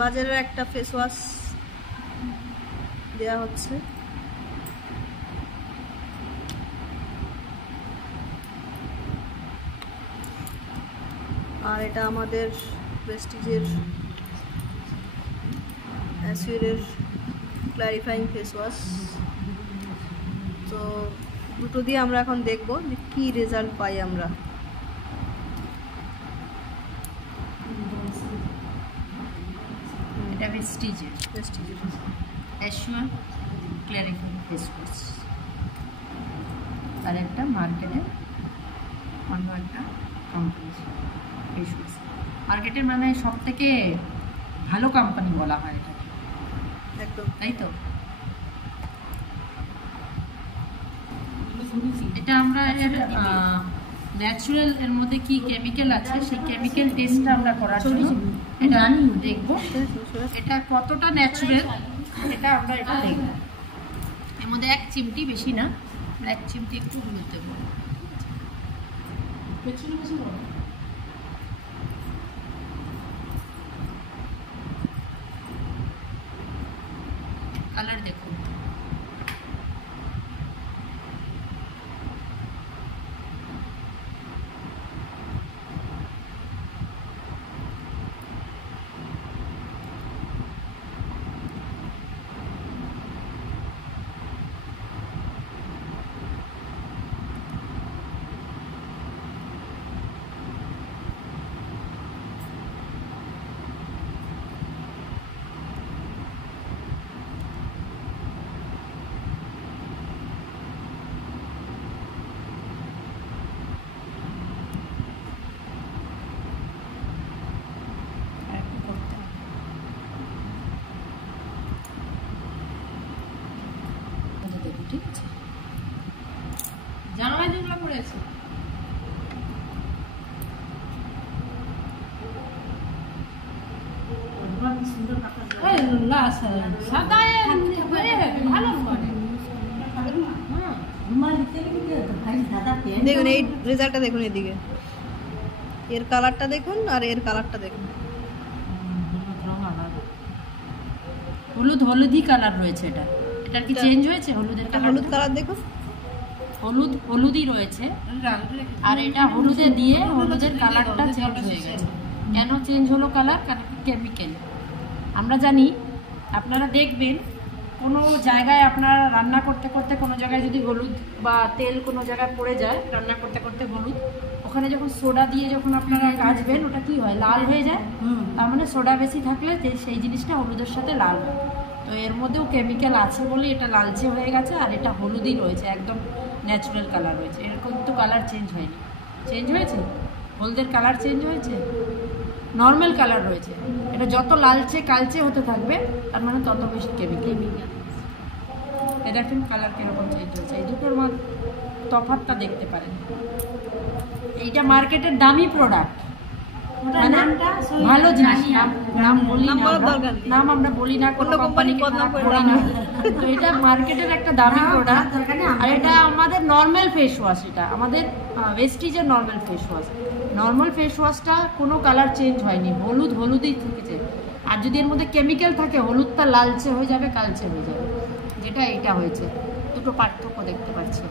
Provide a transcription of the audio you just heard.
বাজারের একটা face wash দেওয়া হচ্ছে। আর এটা আমাদের প্রেস্টিজের অ্যাসিওরের ক্লারিফাইং ফেস ওয়াশ। তো দুটো দিয়ে আমরা এখন দেখব যে কী রেজাল্ট পাই আমরা। এটা প্রেস্টিজের অ্যাসিওর ক্লারিফাইং ফেস ওয়াশ, আর একটা মার্কেটের অন্য একটা কোম্পানি ফেস ওয়াশ। মার্কেটের মানে সব থেকে ভালো কোম্পানি বলা হয় এটা, একদম তাই তো। এটা আমরা এর ন্যাচারাল এর মধ্যে কি কেমিক্যাল আছে সেই কেমিক্যাল টেস্টটা আমরা করার জন্য এটা দেখবো, এটা কতটা ন্যাচারাল এটা আমরা এটা দেখব। এর মধ্যে 1 চিমটি, বেশি না, 1 চিমটি একটু হলুদ দেবো। কালার দেখুন, ঠিক আছে। জামাই যেগুলো পড়েছে দেখুন, এই রেজাল্টটা দেখুন, এদিকে এর কালারটা দেখুন আর এর কালারটা দেখুন। হলুদ হলুদই কালার রয়েছে। এটা এটার কি চেঞ্জ হয়েছে? হলুদের কালার, হলুদ কালার দেখুন, হলুদ হলুদই রয়েছে। আর এটা হলুদে দিয়ে হলুদের কালারটা চেঞ্জ হয়ে গেছে। কেন চেঞ্জ হলো কালার? কারণ কেমিক্যাল। আমরা জানি, আপনারা দেখবেন কোনো জায়গায় আপনারা রান্না করতে করতে কোনো জায়গায় যদি হলুদ বা তেল কোনো জায়গায় পড়ে যায়, রান্না করতে করতে হলুদ, ওখানে যখন সোডা দিয়ে যখন আপনারা কাচবেন ওটা কি হয়? লাল হয়ে যায়। তার মানে সোডা বেশি থাকলে সেই জিনিসটা হলুদের সাথে লাল হয়। তো এর মধ্যেও কেমিক্যাল আছে বলে এটা লালচে হয়ে গেছে, আর এটা হলুদই রয়েছে, একদম ন্যাচারাল কালার রয়েছে। এরকম কিন্তু কালার চেঞ্জ হয়নি। চেঞ্জ হয়েছে? হলুদের কালার চেঞ্জ হয়েছে? নর্মাল কালার রয়েছে। এটা যত লালচে কালচে হতে থাকবে তার মানে তত বেশি কেমিক্যাল। এটা দেখুন কালার কীরকম চেঞ্জ হয়েছে। এই দুটোর মধ্যে তফাৎটা দেখতে পারেন। এইটা মার্কেটের দামি প্রোডাক্ট, মানে ভালো জিনিস। নাম বলি না, নাম আমরা বলি না, কোনো কোম্পানিকে বলি না। তো এটা মার্কেটের একটা দামি প্রোডাক্ট। আর এটা আমাদের নর্মাল ফেস ওয়াশ, এটা আমাদের ওয়েস্টিজের normal face wash. Normal face ওয়াশটা কোনো কালার চেঞ্জ হয়নি, হলুদ হলুদই থেকেছে। আর যদি এর মধ্যে কেমিক্যাল থাকে হলুদটা লালচে হয়ে যাবে, কালচে হয়ে যাবে, যেটা এটা হয়েছে। দুটো পার্থক্য দেখতে পাচ্ছি।